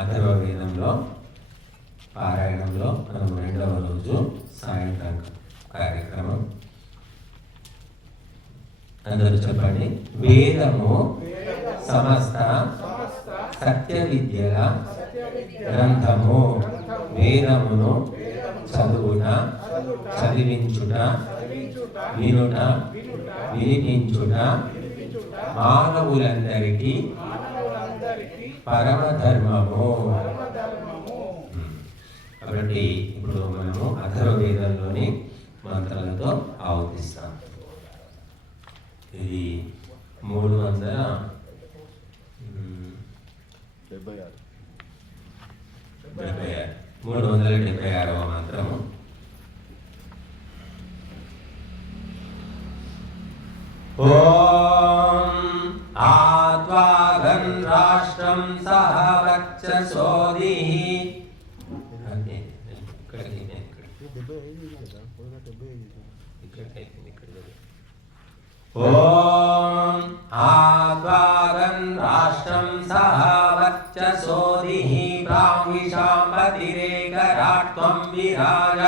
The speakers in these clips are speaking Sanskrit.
అథర్వవేదంలో పారాయణంలో మనం రెండవ రోజు సాయంత్రం కార్యక్రమం. అందరూ చెప్పండి. వేదము సమస్త సత్య విద్యల గ్రంథము. వేదమును చదువుట, చదివించుట, వినుట, వినిపించుట మానవులందరికీ పరమధర్మము. కాబట్టి ఇప్పుడు మనము అథర్వవేదంలోని మంత్రాలతో ఆవతిస్తాం. ఇది 376వ మంత్రము. ఓం ఆత్వాగం రాష్ట్రం సహ వక్షసోదిః. ఓం ఆత్వాగం రాష్ట్రం సహ వక్షసోదిః బ్రాహ్మిషాం పతిరేకరాట్వం విరాజ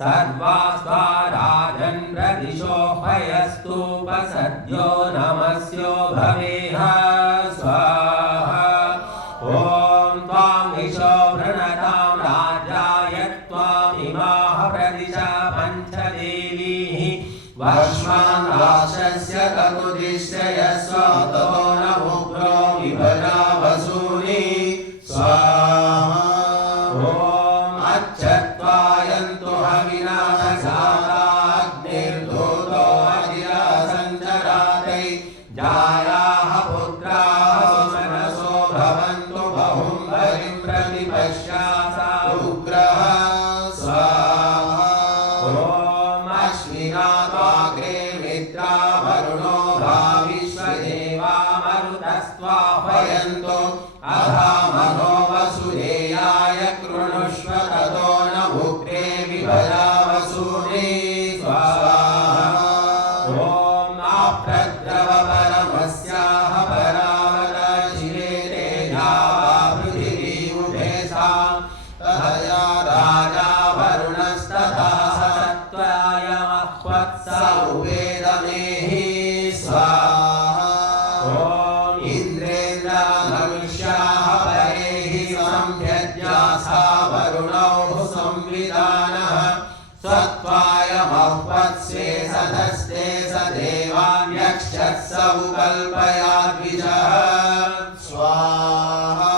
సర్వాస్వారాజన్ ప్రదిశో భయస్తూపసద్యో నమస్యో భవేహ స్వాహా. ఓం త్వాం విశో ప్రణతాం రాజ్యాయ త్వామిమాః ప్రదిశ పంచదేవీః వష్మాన్ రాక్షస్య కకుదిశ్రయస్వతో న ఉగ్రో విభజా వసూని స్వాహా. ఓం అచ్చత్వాయంతు హవినాశసాగ్నిర్ధూతో అజిరా సంచరాతై జాయాః పుత్రాః మనసో భవంతు బహుం బలిం ప్రతిపశ్యాసా ఉగ్రః స్వాహా. ఓం అశ్వినాత్వాగ్రే మిత్రా వరుణో భావిశ్వదేవా మరుతస్త్వాహయంతు అధామనో వసుదేయాయ కృణుష్వ తతో న ఉగ్రే విభజా వసూని స్వాహా. ఓం ఆప్రద్రవ పరమస్యాః పరావత శివే తేజా పృథివీ ఉభేసాం తదయా రాజా వరుణస్తథా సత్వాయ మహ్వత్స ఉవేదమేః స్వాహా. ఓం ఇంద్రేంద్ర మనుష్యాః పరేః సంభ్యజ్యాసా వరుణౌ సంవిధానః సత్వాయ మహ్వత్స్వే సధస్తే స దేవాన్యక్షత్స ఉపల్పయాద్విజః స్వాహా.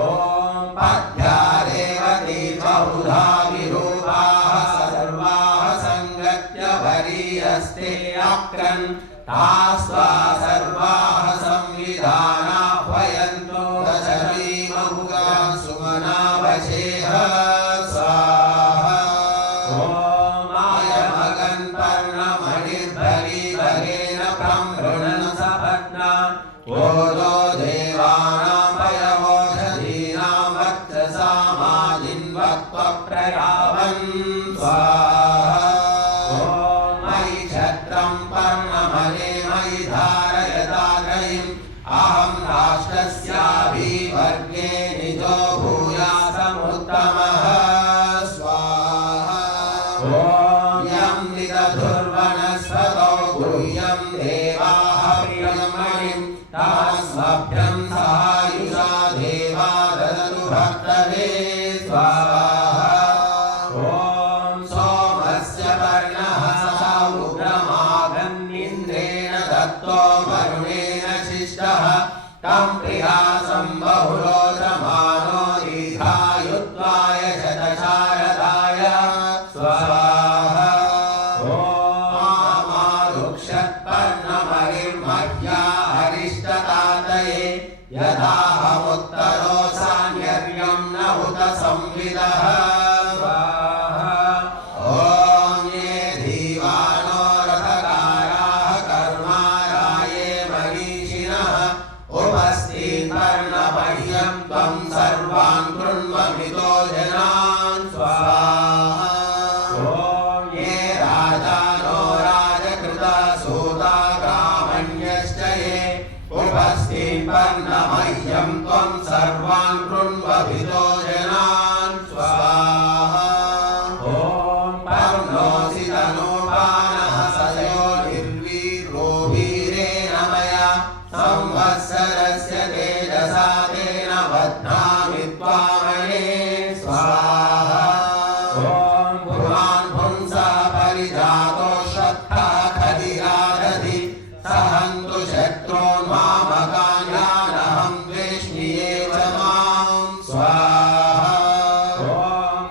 ఓం పద్యా రేవతి బహుధా విరూపాః సర్వాః సంగత్య వరీయస్తే అక్రన్ తాస్వా సర్వాః సంవిధానాహ్వయంతో దశమీమముగా సుమనావశేః స్వాహా. ఓం ఆయమగన్ పర్ణమణిర్భరీభరేణ ప్రమృణన్ సపత్నా ఓదో దేవానాం పయవోషధీనాం వక్షసామాజిన్వక్త్వ ప్రయావన్ స్వాహా. ఓం మయి ఛత్రం పర్ణమణే మయి ధారయతాగ్రయీం అహం రాష్ట్రస్యాభివర్గే నిజో భూయాసముత్తమః స్వాహా. ఓం యం నిదధుర్వనస్పతో గుహ్యం దేవాః ప్రియం మణిం తమస్మభ్యం సహాయుషా దేవా దదతు భక్తవే స్వాహా. ఓం సోమస్య పర్ణః స ఉగ్రమాగన్నింద్రేణ దత్తో వరుణేన శిష్టః తం ప్రియాసం బహురోచమానో దీర్ఘాయుత్వాయ శతశారదాయ స్వాహా. ఓం ఆమారుక్షత్పర్ణమహిర్మహ్యా అరిష్టతాతయే యథాహముత్తరోసాన్యర్యం న ఉత సంవిదః స్వాహా. ఓం ఏ దీవానో రథకారాః కర్మారాయే మనీషిణః ఉపస్థితర్ణమహ్యం త్వం సర్వాన్ కృణ్వమితో జనాన్ స్వాహా. ఓం ఏ రాజానో రాజకృతా సూతా గ్రామణ్యశ్చ ఏ ఉపస్థితర్ణమహ్యం త్వం సర్వాన్ కృణ్వ बभितो जनान् स्वाहा ॐ पर्णोऽसि तनोपानः सयो निर्वीरो वीरेण मया संवत्सरस्य तेजसा तेन बध्नामि त्वामहे स्वाहा ॐ पुमान् पुंसः परिजातो श्रद्धः खदिरादधि सहन्तु शत्रून् मामकान्यानहं द्वेष्मि ये च मां स्वाहा ॐ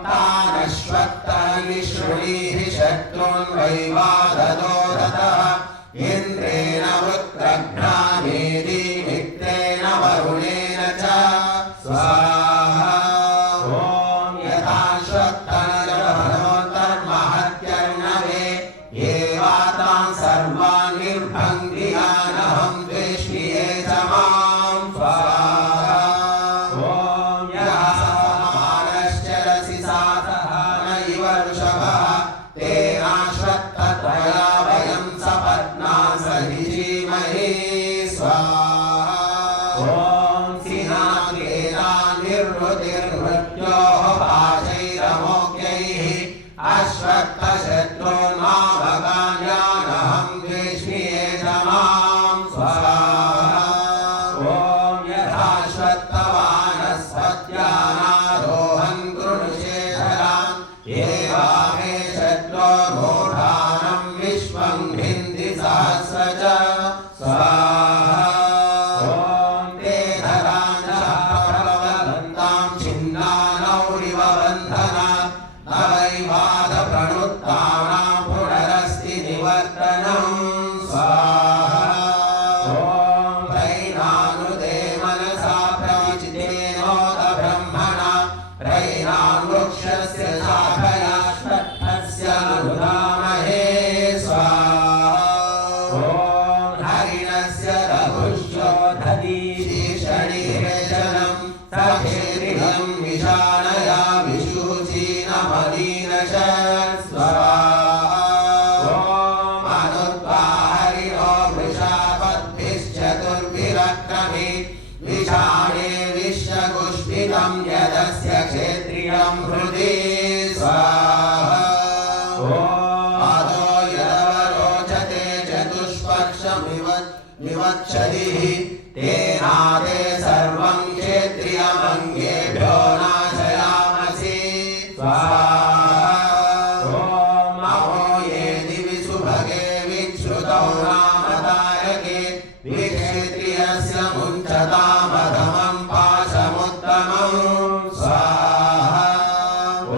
तानश्वत्तः निःशृणीः शत्रून् वैवादतो रथः इन्द्रेण वृत्रघ्नामेति मित्रेण वरुणेन च स्वाहा ॐ यथा श्वत्तनर्महत्यर्णवे एवातां सर्वान् निर्भङ्गियानहं द्वेष्मि ये च मां स्वाहा ॐ यः समानश्चरसि सातः नैव वृषभः तेनाश्वत्थत्वया वयं सपत्नान् सहिषीमहे स्वाहा ॐ सिंहाग्रेणान् निर्वृतिर्मृत्योः पाशैरमोघ्यैः अश्वत्थशत्रून् मामकान्यानहं द्वेष्मि ये च मां स्वाहा ॐ यथाश्वत्थवानस्पत्यानारोहन् कृणुषे शरान् एवामे शत्रोर्मूढानं विश्वं भिन्धि सहस्रज स्वाहा ॐ ते धराञ्जप्रबन्धां छिन्नानौरिव बन्धनात् नवैवादप्रणुत्तानां पुनरस्ति निवर्तनं स्वाहा ॐ प्रैणानुदे मनसा प्रविचितेनोत ब्रह्मणा प्रैणान् वृक्षस्य शाखया श्वत्थस्य अनुधामहे स्वाहा ॐ हरिणस्य रघुष्योधति शीर्षणिरेशनं सखेरिहं विशानया विशुचीनमदीनश स्वाहा ॐ मनुत्वा हरिणो वृषापद्भिश्चतुर्भिरक्रमे विषाणे विश्वगुष्ठितं यदस्य क्षेत्रियं हृदि स्वाहा ॐ अधो यदवरोचते चतुष्पक्षमिवच्छदिः तेनादे सर्वं क्षेत्रियमङ्गेभ्यो नाशयामसि स्वाहा ॐ नमो ये दिवि सुभगे विश्रुतौ नामदायके विक्षेत्रियस्य मुञ्चतामधमं पाशमुत्तमं स्वाहा ॐ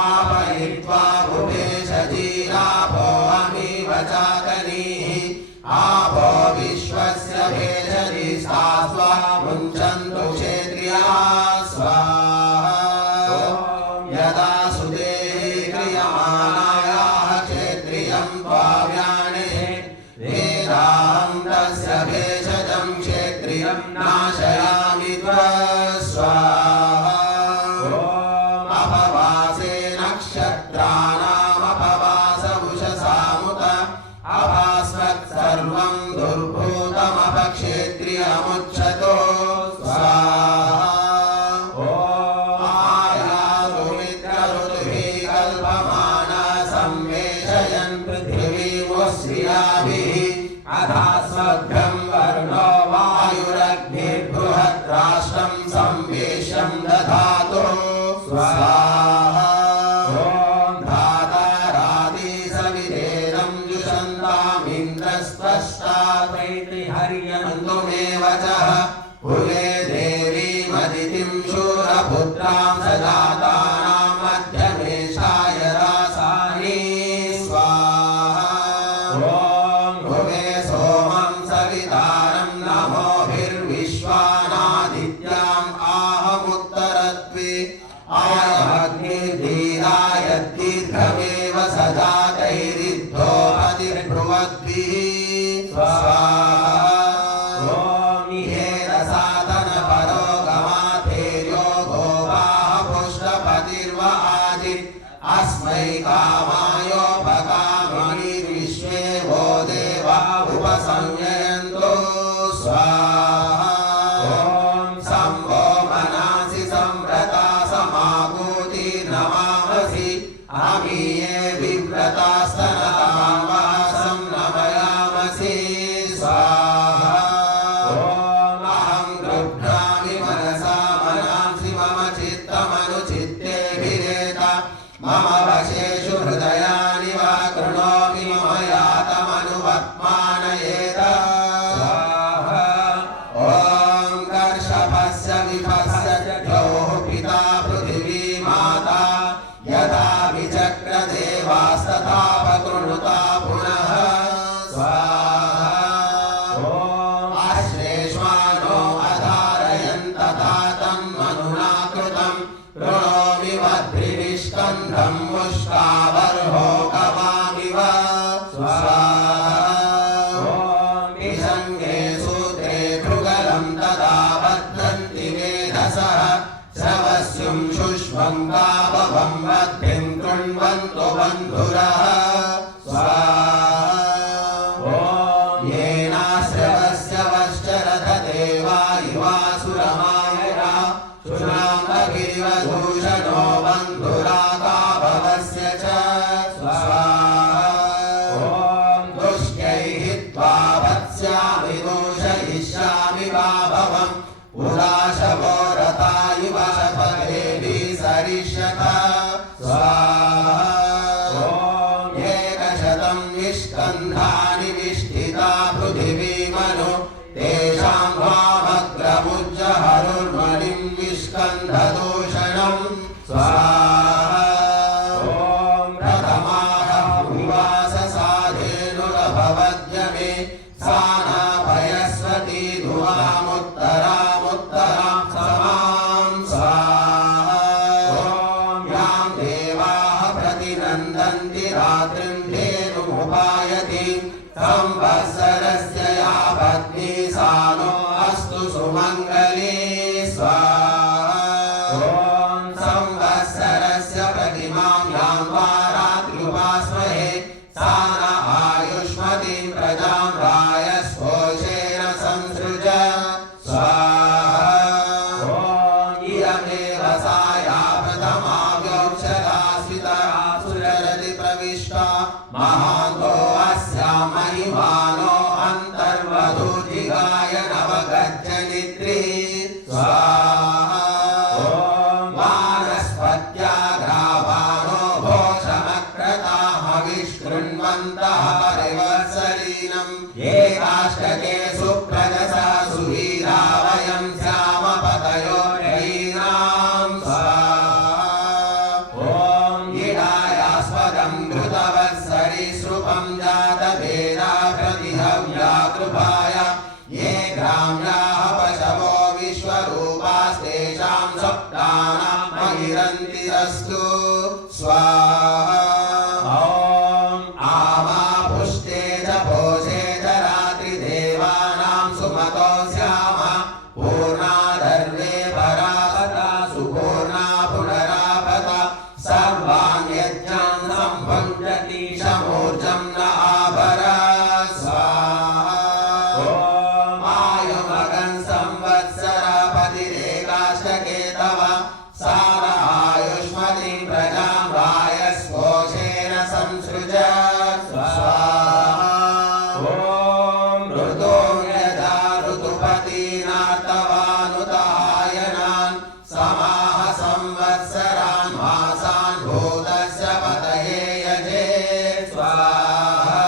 आपयित्वा भुवेशजीराभो अमीव चाकनीः आपो विश्वस्य भेषजि स्वा मुञ्चन्तु क्षेत्रियाः स्वाहा ॐ यदा सुदेहि क्रियमाणायाः क्षेत्रियं त्वाव्याणे वेदाहं तस्य भेषजं क्षेत्रियं नाशयामि स्वाहा ॐ अपवासे नक्षत्राणामपवासवुषसामुत अभास्वत् सर्वं दुर्भूतमपक्षेत्रियमुच्यतो स्वाहा ॐ आयातु मित्रऋतुभिः कल्पमाना संवेशयन् पृथिवीमुश्रियाभिः अधास्वभ्यं वर्णो वायुरग्निर्बृहद्राष्ट्रं संवेश्यं दधातु स्वाहा ॐ धातारादि सविधेदं जुषन्तामिन्द्रस्पष्टात्रैतिहर्यन्तुमेव च भुवे देवीमदितिं शूरपुत्रां सजातानां मध्यमेशाय रासानि स्वाहा ॐ भुवे सोमं सवितारं नमोभिर्विश्वानादित्याम् आहमुत्तरत्वे आयमग्निर्धीरायद्दीर्घमेव सजातैरिद्धोपतिर्भ्रुवद्भिः स्वाहा ॐ इहेरसाधनपरो गमाथेर्यो गोपाः पुष्टपतिर्व आजित् अस्मै कामायोपकामणिर्विश्वे वो देवा उपसंययन्तु स्वाहा ॐ शम्भो मनासि श्रवस्युं शुष्वं गाववं वद्भिं कृण्वन्तु बन्धुरः स्वाहा येनाश्रवस्य वश्चरथते वायुवासुरमायया शुनामभिर्वभूषणो बन्धुरागाभवस्य च स्वाहा दुष्टैः त्वा वत्स्यामि दोषयिष्यामि वाभवम् उदाशवो रथा इव शपथेभिः सरिष्यथ स्वाहा एकशतं निष्कन्धानि निष्ठिता पृथिवीमनु तेषां वामग्रमुज्जहरुर्मणिं निष्कन्धदूषणं स्वाहा प्रथमाः उवाससाधेनुरभवद्यमे सानाभयस्वती धुवामुत्तरामुत्तरां समां स्वाहा यां देवाः प्रतिनन्दन्ति रात्रिं धेनुमुपायति संवत्सरस्य या पत्नी सा नो अस्तु सुमङ्गली स्वाहा संवत्सरस्य प्रतिमां यां वा रात्र्युपास्महे सा न आयुष्मतीं प्रजां रायस्पोषेण संसृज स्वाहा इयमेव सा या प्रथमा व्यौषधास्वितासुररति प्रविष्टा महान्तो अस्यां महिमानो अन्तर्वधूजिगाय नवगज्जनित्री स्वाहा वानस्पत्याग्रावाणो भोषमक्रताः विष्कृण्वन्तः परिवत्सरीणम् एकाष्टके सुप्रजसा सुवीरा वयं स्याम पतयो रयीणां स्वाहा इडायास्पदं घृतवत्सरीसृपं जातभेदा प्रतिहव्या कृपाय ये ग्राम्याः पशवो विश्वरूपास्तेषां सप्तानां महिरन्तिरस्तु स्वाहा आमापुष्टे च पोषे च रात्रिदेवानां सुमतो स्याम पूर्णाधर्वे परापता सुपूर्णा पुनरापता सर्वान् यज्ञान् सम्भुञ्जति शमूर्जं न आभर स्वाहा आयुमगन् संवत्सरपतिरेकाष्टके तव सा न आयुष्मतीं प्रजां रायस्पोषेण संसृज स्वाहा ऋतों यथा ऋतुपतीनार्तवानुतायनान् समाह संवत्सरान् मासान् भूतस्य पतये यजे स्वाहा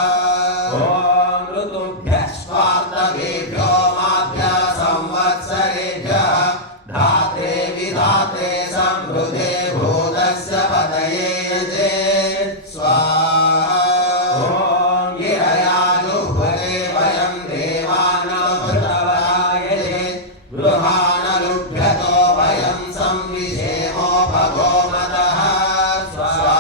ऋतुभ्यः स्वार्तवेभ्यो माभ्यः संवत्सरेभ्यः धात्रे विधात्रे समृद्धे भूतस्य पतये यजे स्वाहा गिरया जुह्वते वयं देवानभृतवरायजे गृहाणलुभ्यतो वयं संविशेमोपगोमतः स्वाहा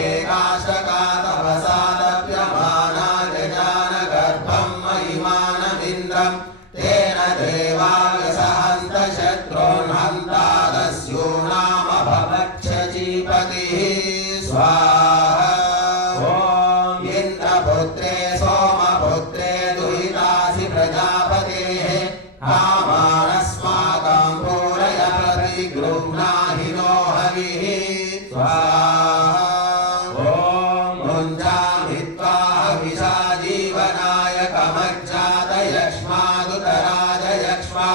एकाष्टका तपसा तप्यमाना जजानगर्भं महिमानमिन्द्रं तेन देवा व्यसहन्त शत्रून् हन्तादस्यूनामभवच्छचीपतिः स्वाहा इन्द्रपुत्रे सोमपुत्रे दुहितासि प्रजापतेः कामानस्माकं पूरय प्रतिगृह्णाहि नो हविः स्वाहा मुञ्जामि त्वा हविषा जीवनाय कमज्जातयक्ष्मादुतराजयक्ष्मा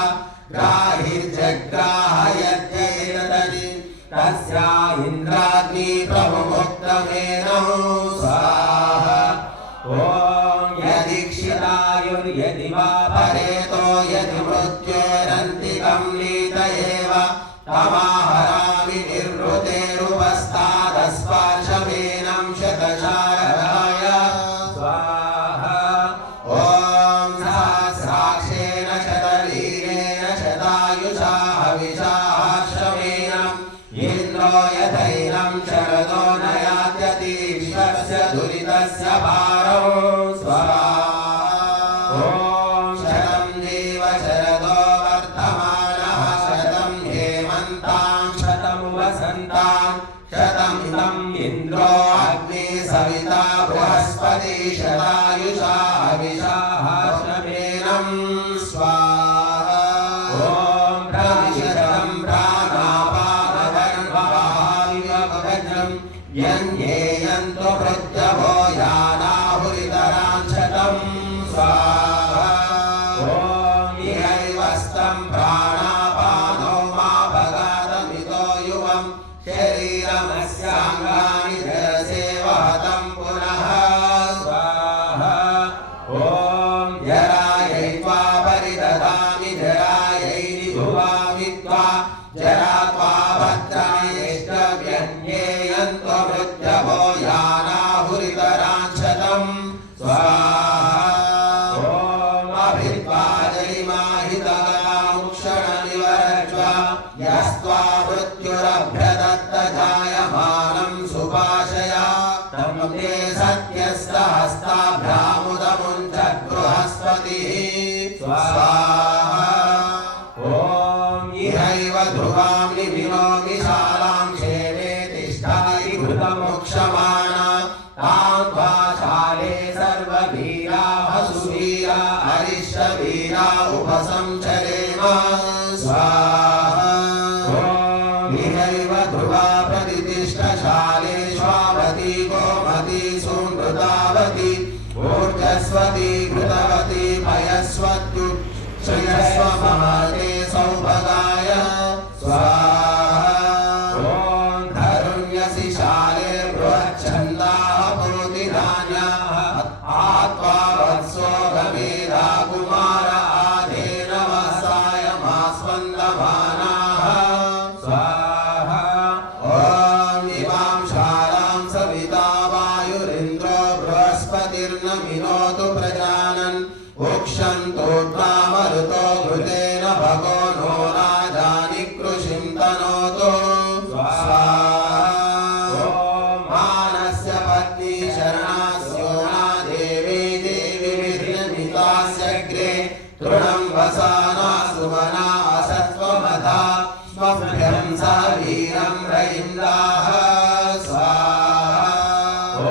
ग्राहिर्जग्राहयत्यैतदि तस्या इन्द्राग्नि प्रमुक्तमेनो स्वाहा यदीक्षितायुर्यदि वा परेतो यदि मृत्योरन्तिकं नीत एव तमाहरामि निर्वृतेरुपस्तादस्पर्शमेनं शतशारदाय स्वाहा ॐ सहस्राक्षेण शतवीरेण शतायुषा हविषाश्रमेणम् इन्द्रो यथैनं शरदो न यात्यति विश्वस्य दुरितस्य पारौ स्वाहा ॐ शतं जीव शरदो वर्धमानः हस्तं प्राणापानो मापगातमितो युवं शरीरमस्याङ्गानि जरसेवहतं पुनः स्वाहा ॐ जरायै त्वा परिदधामि जरायै निभुवामि त्वा जरा त्वा भद्रायेष्टव्यन्येयन्त्वमृत्यवो यानाहुरितराञ्छतम् स्वाहा ॐ अभित्वा जरिमाहितगामुक्षणनिवरज्व यस्त्वा मृत्युरभ्यदत्तजायमानं सुपाशया तं ते सत्यस्तहस्ताभ्यामुदमुञ्च बृहस्पतिः स्वाहा ॐ इहैव ध्रुवां निविनोमि शालां शेवे तिष्ठायि घृतमोक्षमाना तां त्वा शाले सर्ववीरा वसुवीरा अरिष्टवीरा उपसंचरेम स्वाहा ॐ इहैव ध्रुवा प्रतिष्ठशाले स्वावती गोमती सुमृतावती ऊर्जस्वती घृतवती पयस्वत्युत् श्रियस्व महते सौभगाय स्वाहा ॐ धरुण्यसि शाले बृहच्छन्दाः पूतिधान्याः आत्वा वत्सो गमेधा कुमार आधेनवसायमास्वन्दमानाः स्वाहा ॐ इमां शालां सविता वायुरिन्द्रो बृहस्पतिर्न विनोतु प्रजानन् उक्षन्तु त्वामरुतो घृतेन भगो नो राजानि कृषिं तनोतु स्वाहा ॐ मानस्य पत्नी शरणास्योना देवी देवीर्निमितास्यग्रे तृणं वसाना सुमना असत्त्वमथा स्वभ्यं स वीरं रयिन्दाः स्वाहा ॐ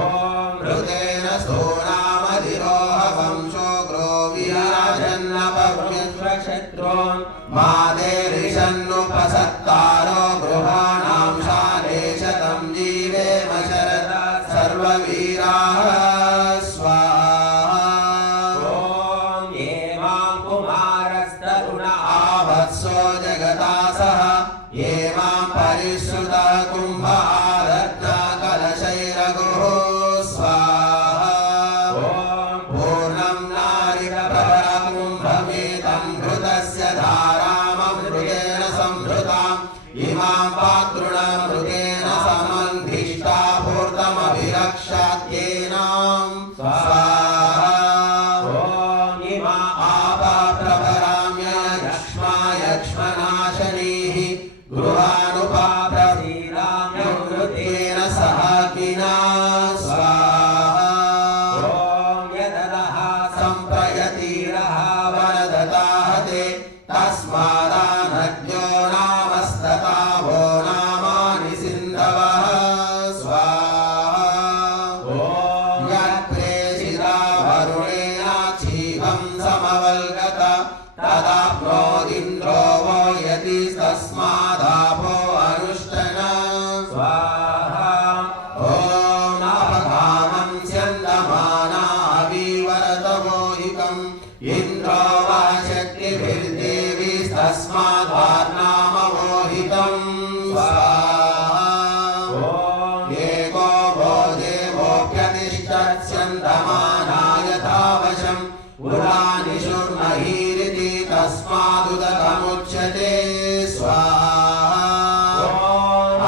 ऋतेन स्तोनामधिरोह वंशो विराजन्नपव्यश्वक्षत्रोन् मादेरिषन्नुपसत्तारो गृहाणां शाले शतं जीवेम शरदा सर्ववीराः स्वाहा ॐ एमां कुमारस्तरुण आवत्सो जगता सह एमां परिश्रुता कुम्भ आरत्ना कलशैरगुः स्वाहा ॐ पूर्णं नारितप्रकुम्भमेतं घृतस्य धाराममृतेन संहृताम् इमां पातृणमृतेन समन्धिष्टापूर्तमभिरक्षात्येनां स्वाहा ॐ इमा आपाप्रभराम्ययक्ष्मा यक्ष्मनाशनीः गृहानुपाप्रसीदाम्यमृतेन सह किना स्वाहा ॐ यदलः सम्प्रयतिरः वरदताः ते तस्मादानद्यो नामस्तता वो नामानि सिन्धवः स्वाहा ॐ यत्प्रेषिता वरुणेनाक्षीभं समवल्गत तदाप्नोदिन्द्रो वो यदि तस्मादापो अनुष्टन स्वाहा ॐ अपघामं स्यन्दमानाभिवरतमोहिकम् इन्द्रो वा शक्तिभिर्देवीस्तस्माद्वार्नाममोहितं स्वाहा ॐ एको वो देवोऽप्यतिष्ठत्स्यन्दमानाय तावशम् पुरानिषुर्महीरिति तस्मादुदकमुच्यते स्वाहा ॐ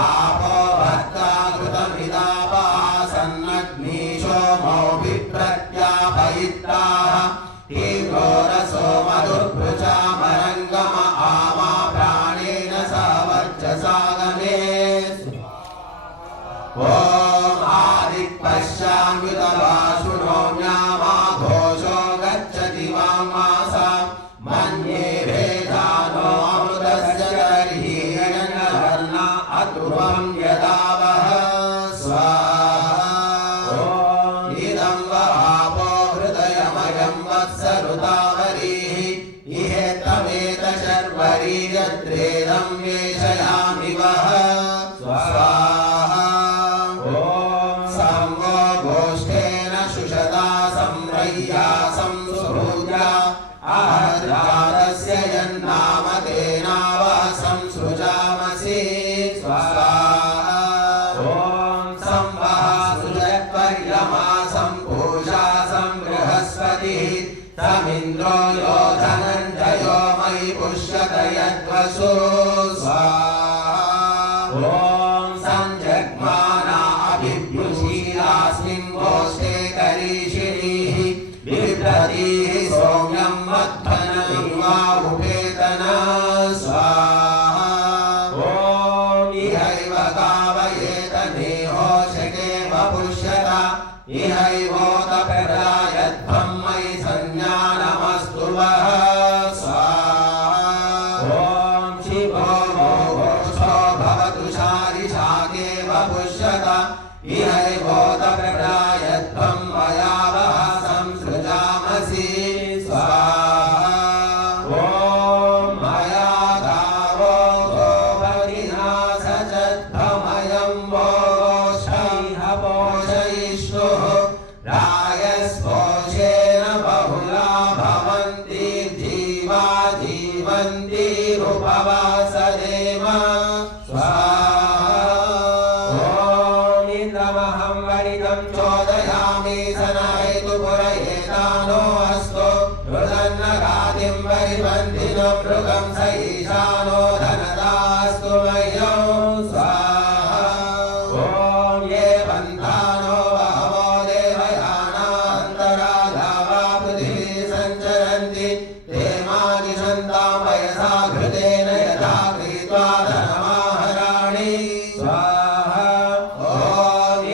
आपो भक्ता कृतमिदापासन्नग्नीशो मौभिप्रत्यापयिताः तीव्रोरसो मधुर्भृचामरङ्गम आमा प्राणेन सह वर्चसागमे ॐ आदिक्पश्याम्युतवासुनोम्यामाघोषो गच्छति वामासा मन्ये भेदानो अमृतस्य गर्हीयनवर्णा अध्रुवं यदावः स्वाहा ॐ इदं वहापो हृदयमयं वत्सरुतावरीः इहेतमेत शर्वरी यत्रेदं वेशयामि वः स्वाहा ॐ संवो गोष्ठेन शुषदा संरय्या संसुभूजा आहर्जातस्य यन्ना पुष्यत यद्वसु स्वाहा ॐ संजग्माना अभिभ्युषीलास्मिन् गोष्ठे करीषिणीः बिभ्रतीः सौम्यं मध्वनं वा उपेतन स्वाहा ॐ इहैव गावयेत नेहोषके वपुष्यत इहैवोत प्रदायध्वं मयि संज्ञानमस्तु वः स्वाहा ॐ शिवो घोषो भवतु शारिषाके वपुष्यत इहैवोत प्रदायध्वं मया वः संसृजामसि स्वाहा ॐ मया गावो गोपरिणा सचध्वमयं वो गोष्ठैः पोषयिष्णुः रायस्पोषेण बहुला भवन्ति जीवा जीवन्ति रूपवासदेव स्वाहा ॐ इन्द्रमहं वरिदं चोदयामि सनहेतु पुरयेतानो अस्तु रुदन्नगादिं वरिबन्धिनो मृगं स ईशानो धनदास्तु मह्यं स्वाहा ॐ ये बन्धानो बहवो देवयानान्तराधावा पृथिवी सञ्चरन्ति ते मानिषन्तां वयसा घृतेन यथा कृत्वा धनमाहराणि स्वाहा ॐ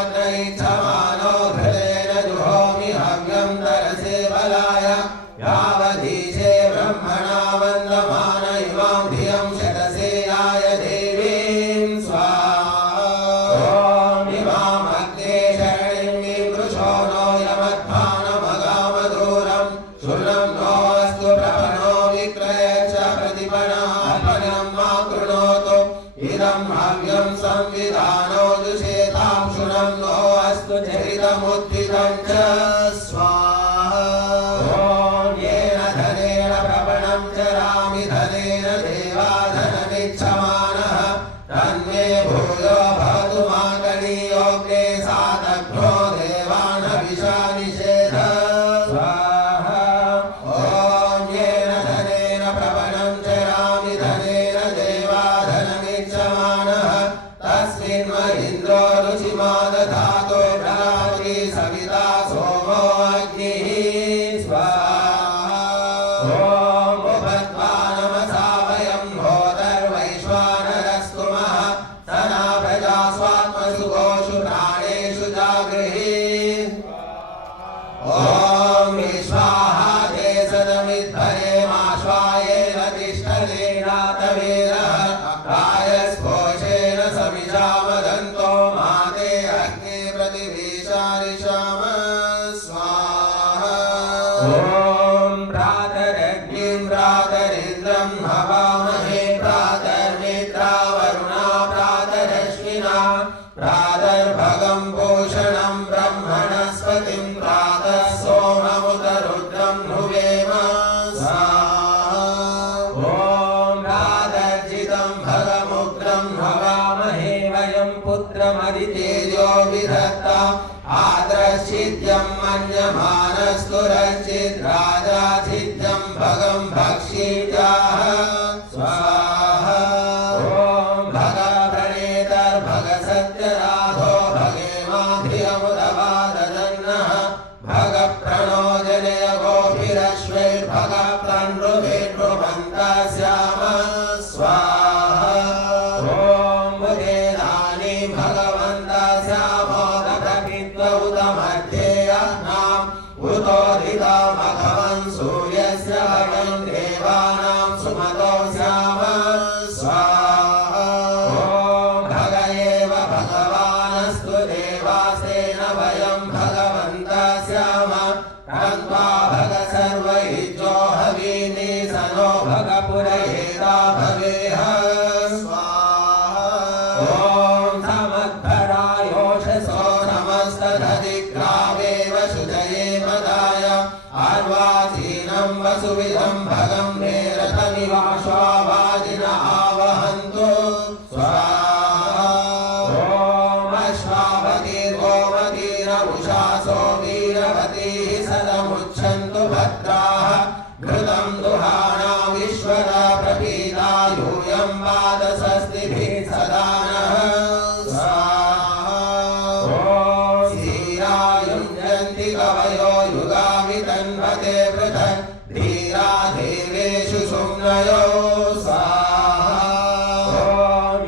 निद्धेनाग्नैच्छमानो घृतेन जुहोमि हव्यं तरसे बलाय यावधीशे ब्रह्मणा वन्दमान इमां धियं शतसे याय देवीं स्वाहा ॐ इमामग्ने शरणिं वृषो नो यमध्वानमगामधूरं शूलं नोऽस्तु प्रपणो विक्रयच्च प्रतिपणार्पणं मा कृणोतु इदं हव्यं संविधानो जुषेतां शूलं नोऽस्तु चरितमुत्थितं च स्वाहा ॐ येन धनेन प्रपणं चरामि धनेन देवाधनमिच्छमानः तन्मे भूयो भवतु माकणीयोऽग्ने सादघ्नो देवानभिषा निषेध स्वाहा ॐ येन धनेन प्रपणं चरामि धनेन देवाधनमिच्छमानः तस्मिन् महीन्द्रो रुचिमादधातो रात्रि सविता सोमो अग्निः स्वाहा ॐ उपत्वानमसा वयं भोतर्वैश्वानरस्तुमः सना प्रजा स्वात्मसुगोषु प्राणेषु जागृहि ॐ विश्वाहा ते सदमिद्धरे माश्वायेन तिष्ठते रातवेदः रायस्पोषेण समिषामदन्तो माते अग्ने प्रतिवेशारिषाम स्वाहा ॐ प्रातरग्निं प्रातरिन्द्रं हवामहे प्रातर्मित्रावरुणा प्रातरश्विना प्रातर्भगं भूषणं ब्रह्मणस्पतिं प्रातः सोममुत रुद्रं नुवेम स्वाहा ॐ प्रातर्जितं भगमुग्रं हवामहे वयं पुत्रमदितेजो विधत्ता आद्रश्चिद्यं मन्यमानस्तु रश्चिद्राजाचिद्यं भगं भक्षीजाः स्वाहा ॐ भगप्रणेतर्भगसत्यराधो भगेमाधियमुदवाददन्नः भगप्रणो जनय गोभिरश्वैर्भगप्रणृभिर्ब्रुवन्तः स्याम स्वाहा ॐ मुदेदानि भगवन्तः स्यामोदप्रपित्व उत मध्ये अह्नाम् उतोदितामघवन् सूर्यस्य भगं देवानां सुमतो स्याम स्वाहा ॐ भग एव भगवानस्तु देवासेन वयं भगवन्तः स्याम तन्त्वा भग सर्वैजो हवीनि सनो भग पुरयेता भवेह स्वाहा ॐ समद्भरायोषसो नमस्तदधिग्रावेव शुचये मदाय आर्वाचीनं वसुविधं भगं मे रथनिवाश्वावाजिन आवहन्तु स्वाहा ॐ अश्वावतीर्गोमतीरमुषासो वीरवतीः सदमुच्छन्तु भद्राः घृतं दुहाना पुण्ययो स्वाहा ॐ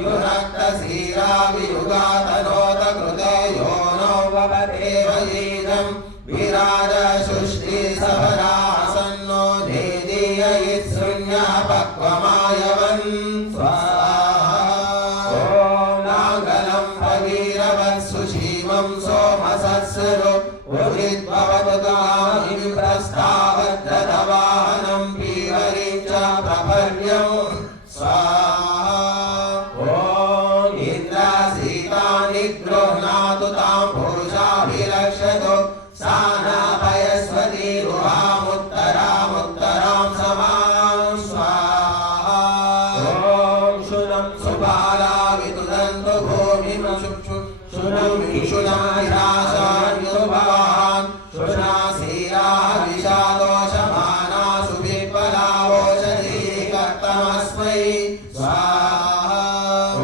युरक्तशीरावियुगातनोत कृते यो नो वपते वयीजं विराज शुष्टिसभरासन्नो धेदीययित्सृण्यः पक्वमायवन् स्वाहा ॐ नाङ्गलं भगीरवत्सुषीमं सोमसत्सरो उदिद्भवतु गामिं प्रस्तावद्दतवाहनं पीवरीं च प्रपर्यं स्वाहा ॐ इन्द्रासीता निगृह्णातु तां पुरुषाभिलक्षतु सा न पयस्वती रुहामुत्तरामुत्तरां समां स्वाहा ॐ शुनं सुबाला विदुदन्तु भूमिं शुनं विशुनाशान्युभान् शुनासीराः विशालोषमाना सुविप्पलावोषधीः कर्तमस्मै स्वाहा ॐ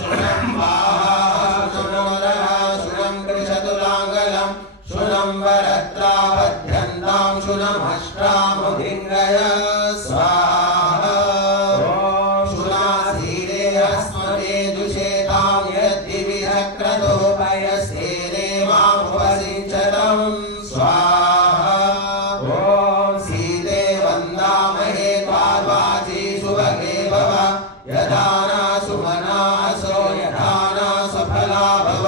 शुनं वाहाः शुनोरः शुनं कृशतुलाङ्गलं शुनं वरत्राभद्यन्तां शुनमष्ट्रामुधिङ्गय स्वाहा ॐ शुनासीरे अस्मते जुषेतां यद्दिविधक्रतोपयस्तेने मामुपसिञ्चतं स्वाहा ॐ सीते वन्दामहे त्वाद्वाची सुभगे भव यथा न सुमना असो यथा न सफला भव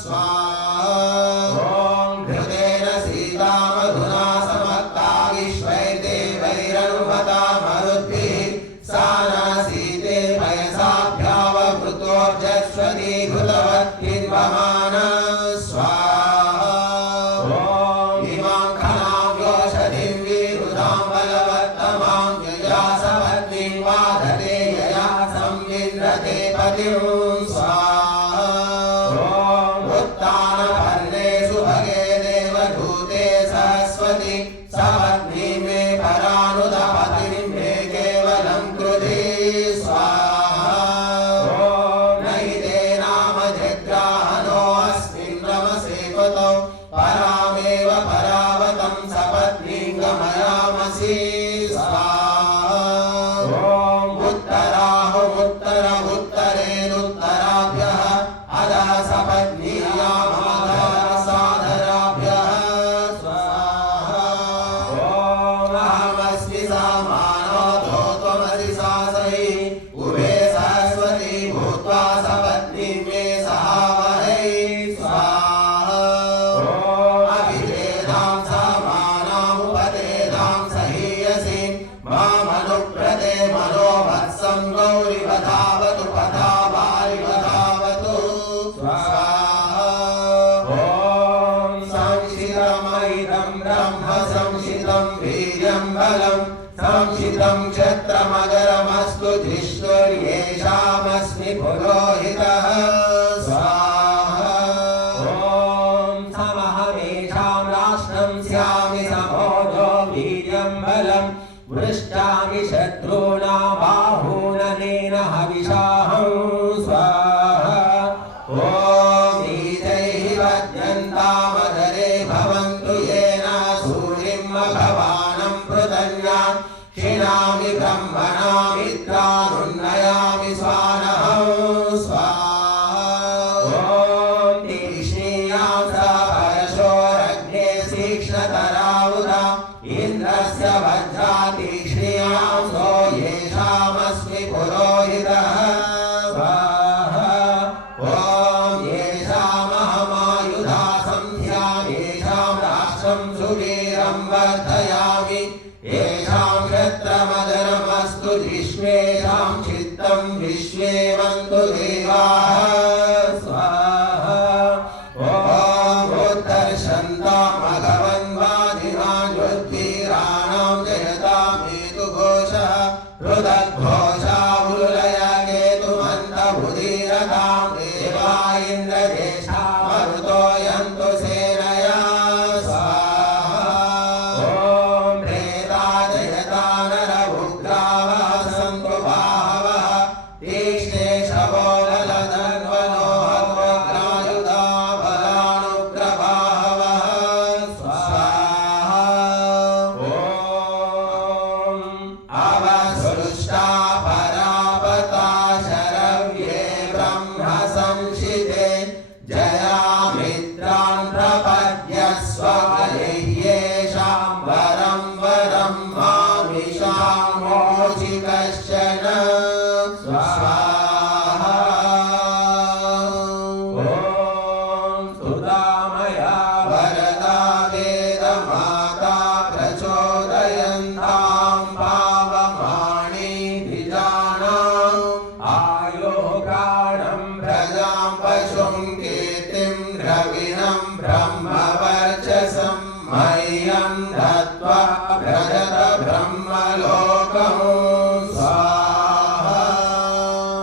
स्वाहा ॐ घृतेन सीता मधुना समक्ता विश्वैते वैरनुमता मरुद्भिः सा न सीते पयसाभ्यावभृतोर्जस्वती घृतवत्किन्वमान स्वाहा ॐ इमां खनाव्योषधिं विरुधां बलवत्तमां यया सपत्नीं बाधते यया संविन्द्रते पतिं स्वाहा ॐ उत्तानपर्णे सुभगे देवदूते सरस्वती सपत्नी मे परानुदपतिं मे केवलं कृधि स्वाहा ॐ नैते नाम जग्राहणोऽस्मिन् रमसे कुतो परामेव परावतं सपत्नीं गमयामसि स्वाहा ॐ उत्तरेणुत्तराभ्यः अधः सपत्नीयामधरसाधराभ्यः स्वाहा ॐ अहमस्मि सामानो त्वमसि सासहि उभे सरस्वती भूत्वा सपत्नी मे सहावहै स्वाहा ॐ अभिधेदां समानामुपदेदां सहीयसि मामनुप्रते मनोवत्सं गौरिवधावतु पथावारिवधावतु स्वाहा ॐ संशितमैदं ब्रह्म संशितं वीर्यं बलं संशितं क्षत्रमगरमस्तु धिष्ठुर्येषामस्मि पुरोहितः स्वाहा ॐ समहमेषां राष्ट्रं स्यामि समोदो वीर्यं बलं वृष्टामि शत्रूणाबाहूननेन हविषाहं स्वाहा ॐ बीजैः वद्यन्तामदरे भवन्तु येन सूरिं भवानं पृतन्या क्षिणामि ब्रह्मणामित्रानुन्नयामि स्वानहं स्वाहा ॐ तीक्ष्णीयां स परशोरग्ने तीक्ष्णतरावुधा इन्द्रस्य वज्रा तीक्ष्णीयां सो येषामस्मि पुरोहितः स्वाहा ॐ येषामहमायुधा संध्यामि येषां राष्ट्रं सुवीरं वर्धयामि येषां क्षत्रमदरमस्तु जिष्मेषां चित्तं विश्वेवन्तु देवाः स्वाहा ॐ उत्तर्षन्तामघवन्वादिनां युद्धिराणां जयतामेतु घोषः हृदद्घोषः